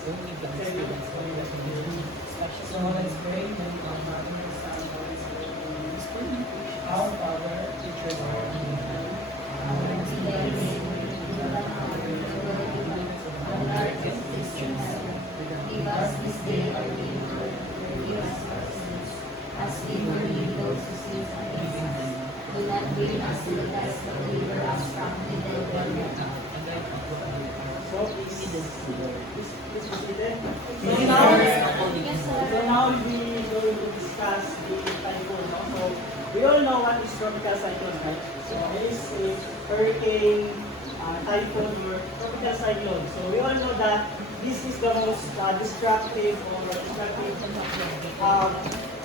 So let's pray. Our Father, which art in heaven, hallowed be thy name. On earth as it is in heaven. Give us this day our daily bread, and forgive us our sins, as we forgive those who sin against us. Do not bring us to the test, but deliver us from the devil. So now we going to discuss the typhoon. No? So we all know what is tropical cyclone, right? So there is a hurricane, typhoon, or tropical cyclone. So we all know that this is the most destructive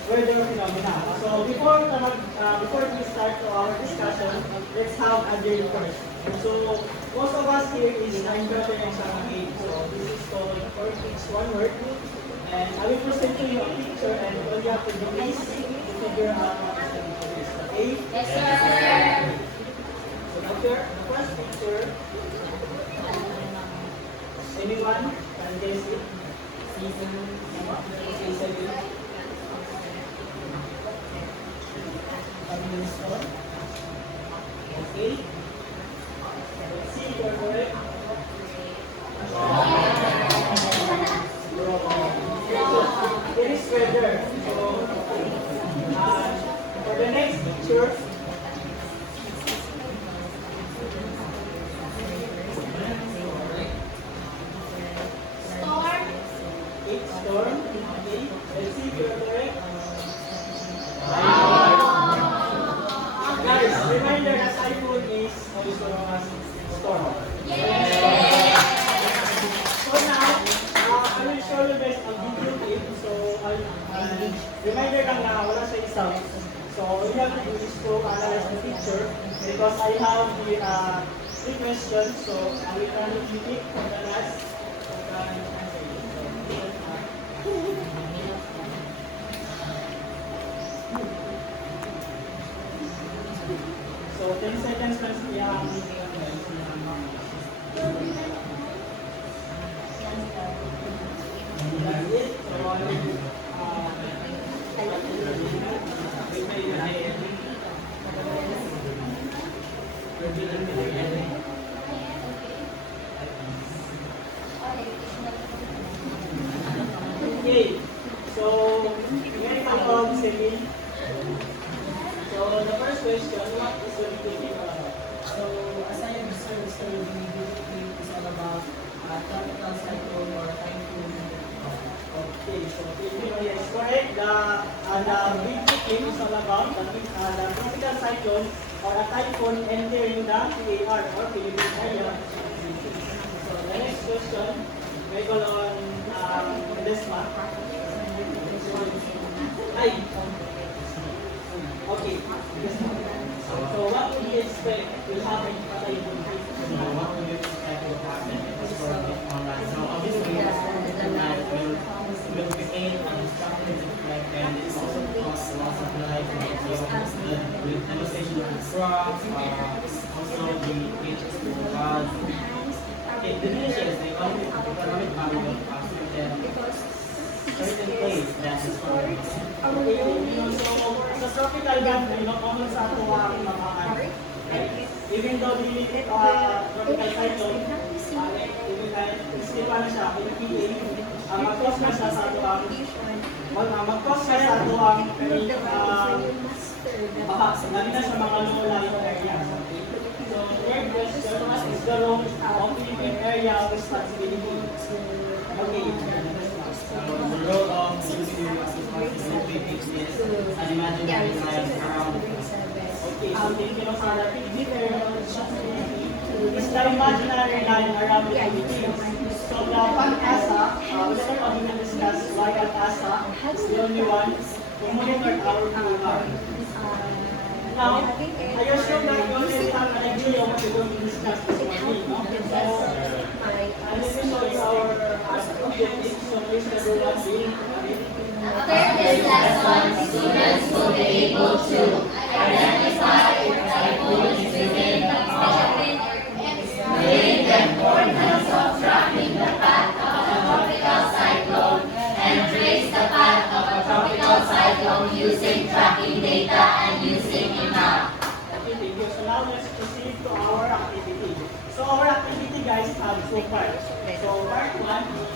weather phenomena. So before we start our discussion, let's have a drill first. So most of us here is encountering some game. So this is called 4 1 word. And I will present to you a picture, and all you have to do is to figure out what the picture is. Okay? Yes, sir. So after the first picture, anyone can guess it? Season. Okay. Let's see if you're correct. There is weather. So, for the next picture, Storm. it's storm. Okay. Let's see if you're correct. Guys, reminder that typhoon is also known as storm. So now, I will show you guys a video clip. So, reminder lang na wala sa isang. So, all you have to do is to analyze the picture because I have the 3 questions. So, I will randomly pick from the last. So, 10 seconds lang siya. That's it. So, I will okay. So, ngayon ako sige. So, the first question, what is the meaning of? So, as I observed, so the video clip is all about tropical cyclone or typhoon. Okay, so Filipino, yes, correct. The big thing is all about the tropical cyclone or a typhoon entering the PAR or Philippine area. So the next question, may go on Desma. Hi. Okay. So what would you expect will happen to a typhoon? What would you expect will happen is for alright. So obviously that will create a destructive effect and it also cause loss of life with devastation of crops, also the creatures will cause the nature is the economic value of certain place that is for Sa tropical country, common sa ato ang mga even though the tropical cyclone, still ano siya, mag-cause na siya sa ato ang mag-cause na sa ato ang baha, lalo na sa mga low-lying areas. So, third question, what is the role of Philippine area responsibility? Okay. the role of Philippine Olympics is an imaginary line around the world. Okay, so thank you for the Philippine area responsibility. Is the imaginary line around the Philippines. So the PAN-ASA, later on we will discuss why PAN-ASA is the only one who monitored our PAR. Now, I assume that you already have an idea of what we're going to discuss this morning, no? So, and let me show you our objectives. So please everyone read. After this lesson, students will be able to identify if typhoon is within the path, explain the importance of tracking the path of a tropical of using tracking data and using email. Okay, thank you. So now let's proceed to our activity. So our activity, guys, have two parts. So part 1 is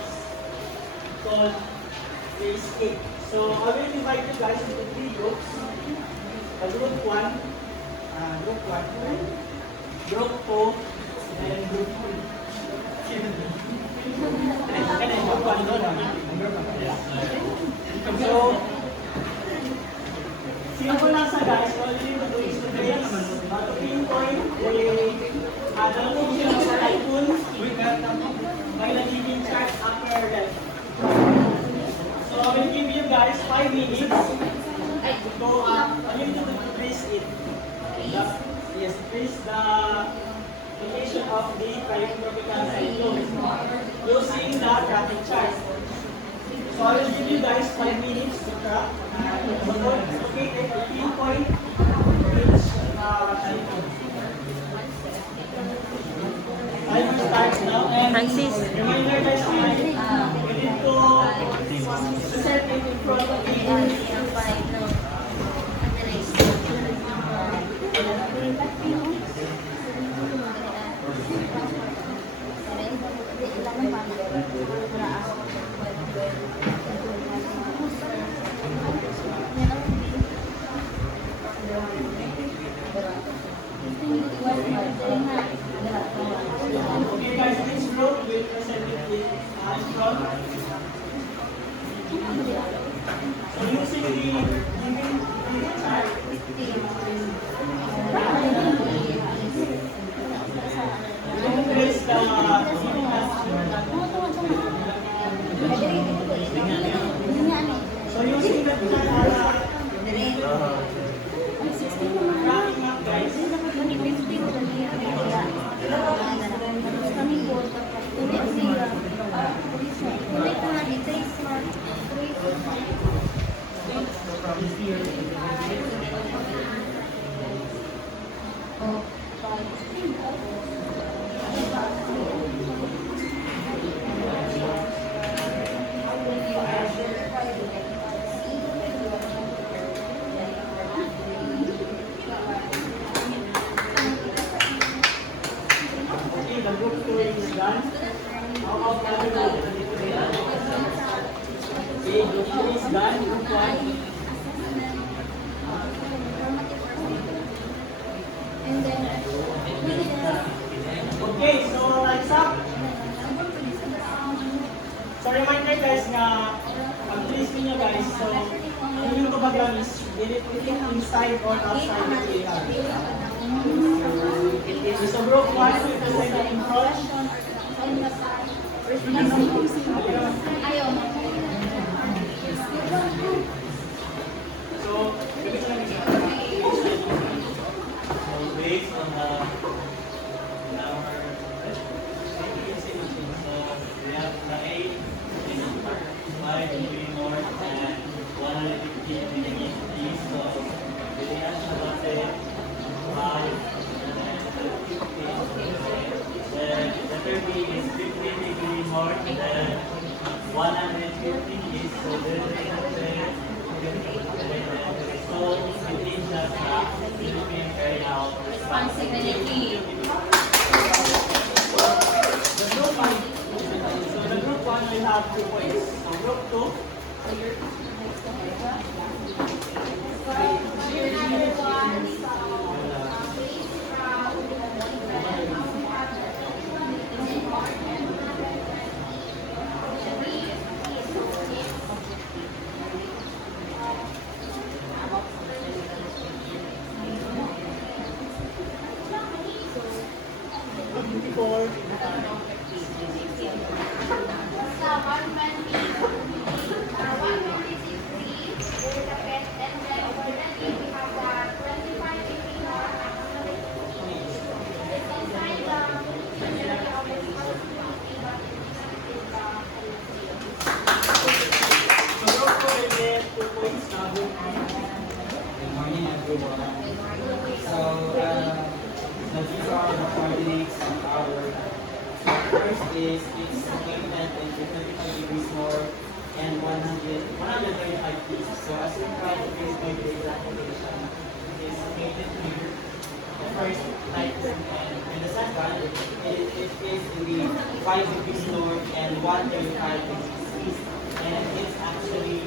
called Phase 8. So I will divide you guys into 3 groups. Group 1, group 2, and group 3. So, simple lang sa guys, all you need to do is to trace, to pinpoint the location of the typhoon by the leading chart upper left. So, I will give you guys 5 minutes to go up. All you need to do to trace it. Yes, trace the location of the typhoon tropical cyclone using the tracking chart. So I will give you guys 5 minutes to track. Okay, take a pinpoint each cyclone. Time starts now, and reminder guys, we need to set it in front of the Okay guys, this group will present it in front. So using the given chart, you will trace the so using the chart, tracking up guys. Okay, the group 2 is done. Now out the group. Okay, group 2 is done. Group 1. Okay, so next up. So reminder guys na pag-trace niyo guys, so yung tubagan is inside or outside the AR. So group 1 will present the in front. So, based on our we have the 8 5 degree north and 150 degree east. So the reaction was 5 the 30 is 50 degree north and 150 east. So the so within the Philippine area of Responsibility. the group 1, so the group 1 will have 2 points. So group 2, is it's located in 25 degrees north and 135 feet. So as you try to the exact location is located here. The first typhoon and the second, it is in the 5 degrees north and 135 degrees east. And it's actually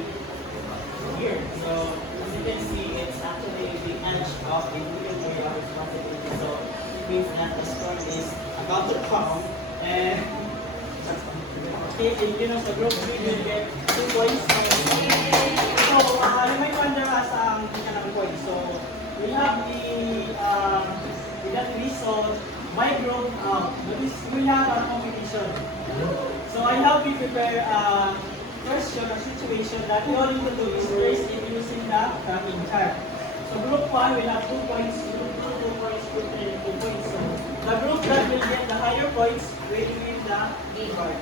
here. So as you can see, it's actually the edge of the medium area of responsibility. So it means that the storm is about to come. And okay, you know, sa group 3 will get 2 points. So, may pandara sa ang kanang points. So, we have the reason my group, we have a competition. So, I have been prepare a question, a situation that we all need to do is first using the tracking chart. So, group 1 will have 2 points, group 2, 2 points, group 3, 2 points. So, the group that will get the higher points will win the card.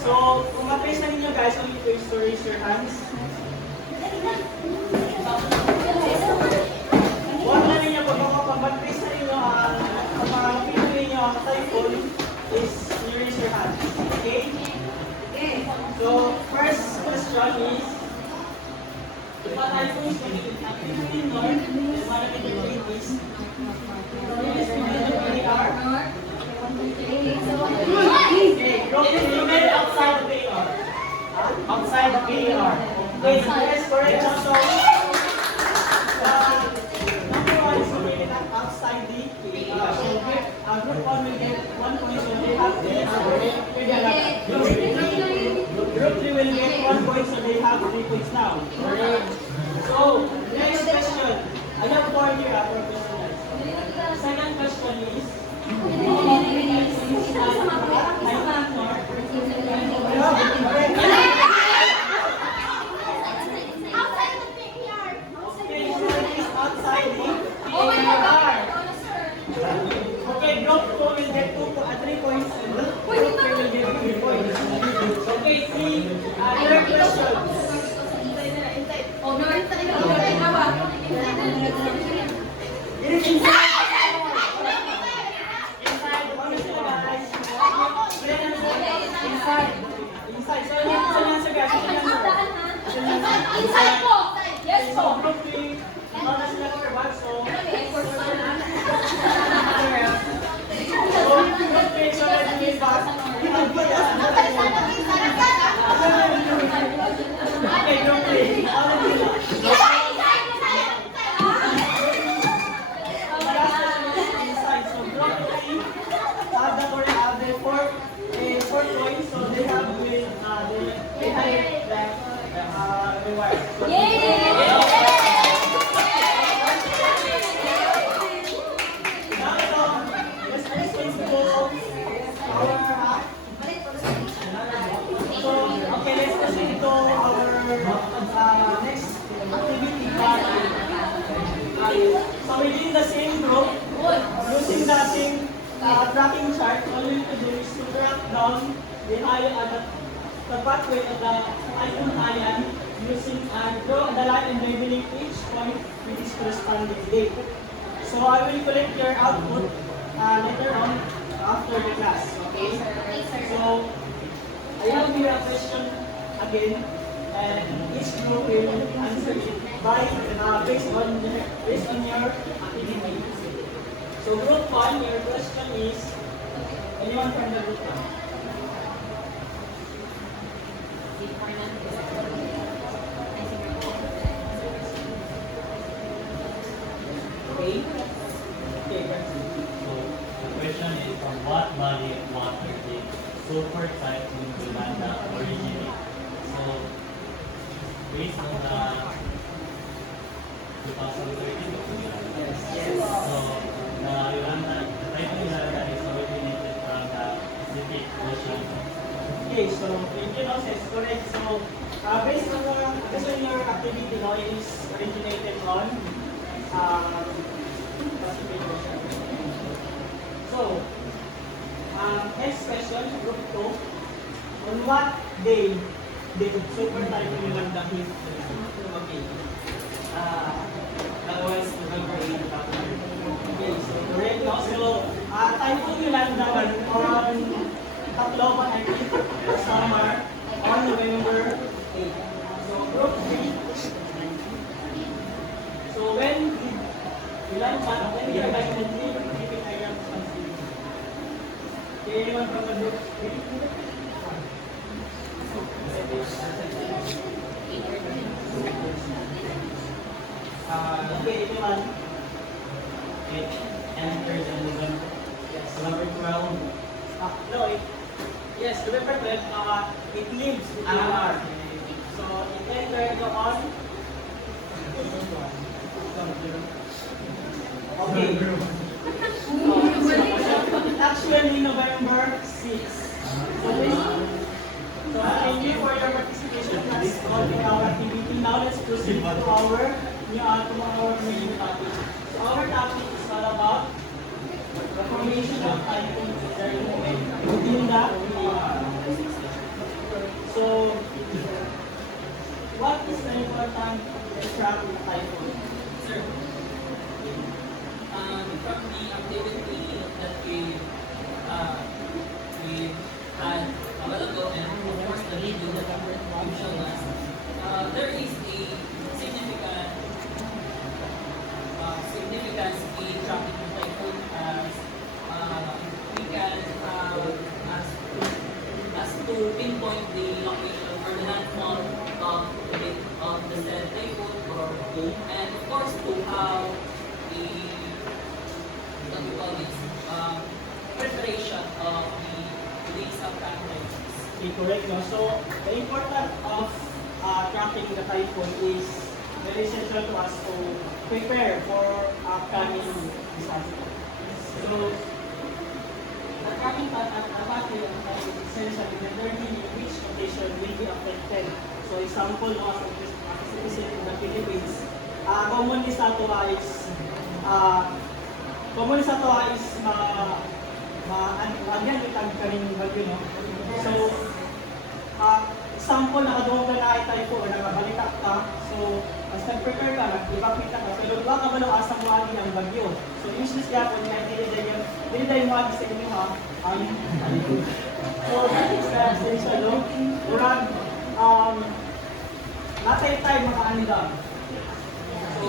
So, kung ma-face na ninyo guys, only to raise your hands. Huwag na ninyo pag ma-face na ninyo, ang mga mapito ninyo, ang typhoon is you raise your hands. Okay? So, first question is, if a typhoon is activity north, then one of the activities is we are. Okay, you made it outside the AR. Outside the AR. Okay, so that's correct. So, number 1 is located outside the AR. So, group 1 will get 1 point, so they have group 3 will get 1 point, so they have 3 points now. So, next question. I have 4 here, 4 questions. Second question is, okay, group 2 will get 3 points and group 3 will get 3 points. Okay, third question. Inside. So, answer guys. Inside po! Yes po! So, group 3, ikaw na sila for back. So, group 3, so let's give back. Okay, group 3. All of you. Inside. So, group 3, have the 4 points. So, they have with, they have reward. So, let's proceed to our okay, let's proceed to our next activity. So within the same group, using the same tracking chart, all we need to do is to track down the pathway of the typhoon island using draw the line and labeling each point with its corresponding date. So I will collect your output later on after the class. Okay? So I have here a question again, and each group will answer it by based on your activity. So group 1, your question is anyone from the group 1? Okay. Okay, So the question is, from what body of water did Super Typhoon Yolanda originate? So based on the 2013 so the Typhoon Yolanda is originated from the Pacific Ocean. Okay, so you know, it's correct. So based on your activity, no, it is originated on Pacific Ocean. So next question, group 2. On what day did Super Typhoon Yolanda hit? Okay. That was November 8, 2013. Okay, so correct. No? So Typhoon Yolanda on Tacloban, I think, summer on November 8. So Group 3. So when we land on, when we are back in the team, keeping area responsibility. Okay, anyone from the group 3? Okay, anyone? It enters in November. Yes. November 12. No, yes, November 12, it leaves the AR. So it entered go on. Okay. Actually, November 6. So thank you for your participation. That's all in our activity. Now let's proceed to our main topic. So our topic is all about the formation of typhoon within the PAR. So, what is the important track of typhoon? Sir, from the activity that we had a while ago, and of course the video that you showed us, there is a significance in tracking the typhoon as we can as to pinpoint the location or the landfall of the said typhoon, and of course to how the what we call this preparation of these typhoons. Okay, correct. No? So, the importance of tracking the typhoon is very essential to us to prepare for upcoming disaster. So, the tracking pattern is essential in determining which location will be affected. So, example, no, as specific in the Philippines, commonly sa ito is agyan itag kaning bagyo, no? So, example, nakaduwag ka na itay po, nakabalitak ka, so, mas nag-prepare ka, nag-evacuate ka, pero wala ka ba nung asang wagi ng bagyo? So, usually siya, kung hindi tayo wagi sa inyo, ha? So, that is the essential, no? Murag, natay tayo makaanida. So,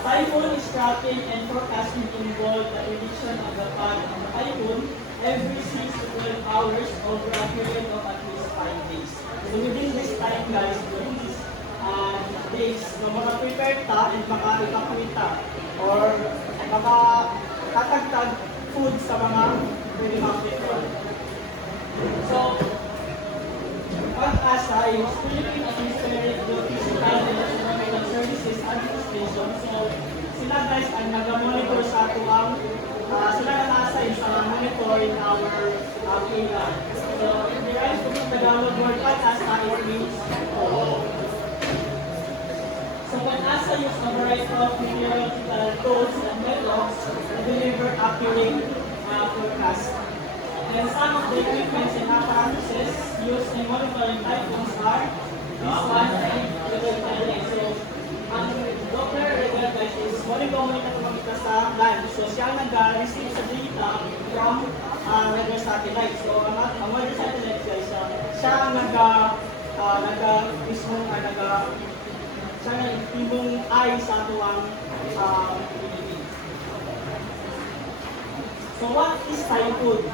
typhoon is tracking and forecasting involve the prediction of the path of the typhoon every 6 to 12 hours over a period of at least 5 days. So within this time, guys, within these days, no, maka-prepare ta and maka-evacuate ta or maka-katagtag food sa mga pwede mag-prepare. So, pag-asa is Philippine Atmospheric Geophysical and Astronomical Services Administration. So, sila guys ang nag-monitor sa atuang sila nag-assign sa monitoring our PAR. So, if the rise from the Tagalog word pag-asa, it means so pag-asa is a variety of meteorological tools and methods to deliver accurate forecast. And some of the equipments and apparatuses used in monitoring typhoons are this one and level 10. So, ang Doppler radar guys is monitoring kita sa land. So, siya nag-receive sa data from radar satellite. So, ang radar satellite guys, siya ang siya ang ibong eye sa atuang Philippines. So, what is typhoon?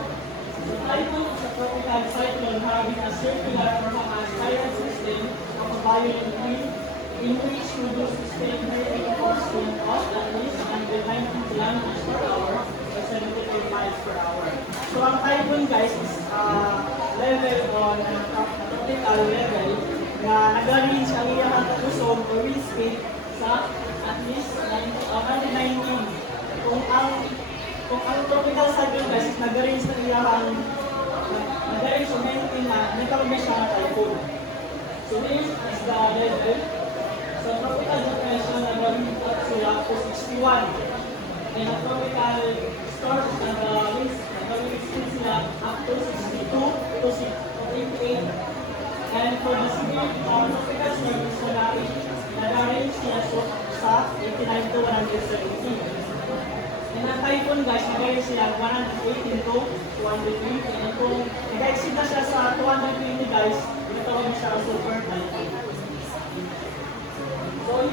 The typhoon is a tropical cyclone having a circular or a spiral system of a violent wind in which produce sustained very force wind of at least 190 kilometers per hour or 75 miles per hour. So ang typhoon guys is level on tropical level na nag-range ang iyang kusog or wind speed sa at least 190. Kung ang tropical cyclone guys is nag-range na iyang nag-range o maintain na nagkaroon siya ng typhoon. So this is the level. So tropical depression nag-range sila to 61. And ang tropical storm nag-range sila up to 62 to 88. And for the severe tropical storm is nag-range sila sa 89 to 117. And ang typhoon guys, nag-range sila 118 to 220. And kung nag-exceed na siya sa 220 guys, tinatawag siya ang super typhoon.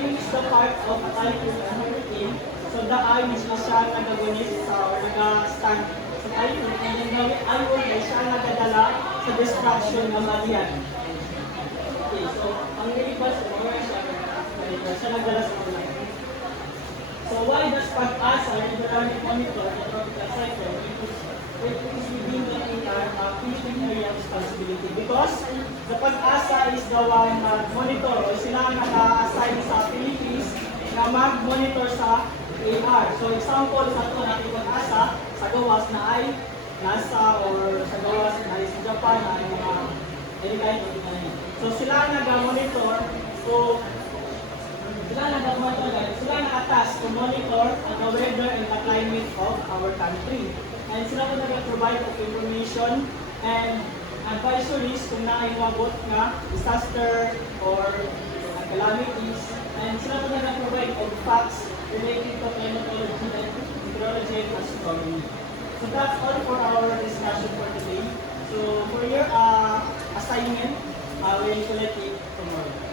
typing is the part of typing and routine. So the I which is siya nagagunit sa or nag-stand sa typing, and then the I word ay siya nagadala sa distraction ng malian. Okay, so ang nilibas sa mga siya nagdala sa mga. So why does pag-asa regularly monitor the tropical cycle? It is within the Philippine area responsibility because the pag-asa is the one monitor o sila ang naka-assign sa Philippines na mag-monitor sa AR. So example sa ito natin pag-asa sa gawas na ay NASA or sa gawas na ay sa Japan na ay mga delegate o tingnan. So sila ang nag-monitor. So sila naka-task to monitor the weather and the climate of our country. And sila po nag-provide of information and advisories kung naibabot nga disaster or calamities. And sila po nag-provide of facts related to climatology and meteorology and astronomy. So that's all for our discussion for today. So for your assignment, we'll collect it tomorrow.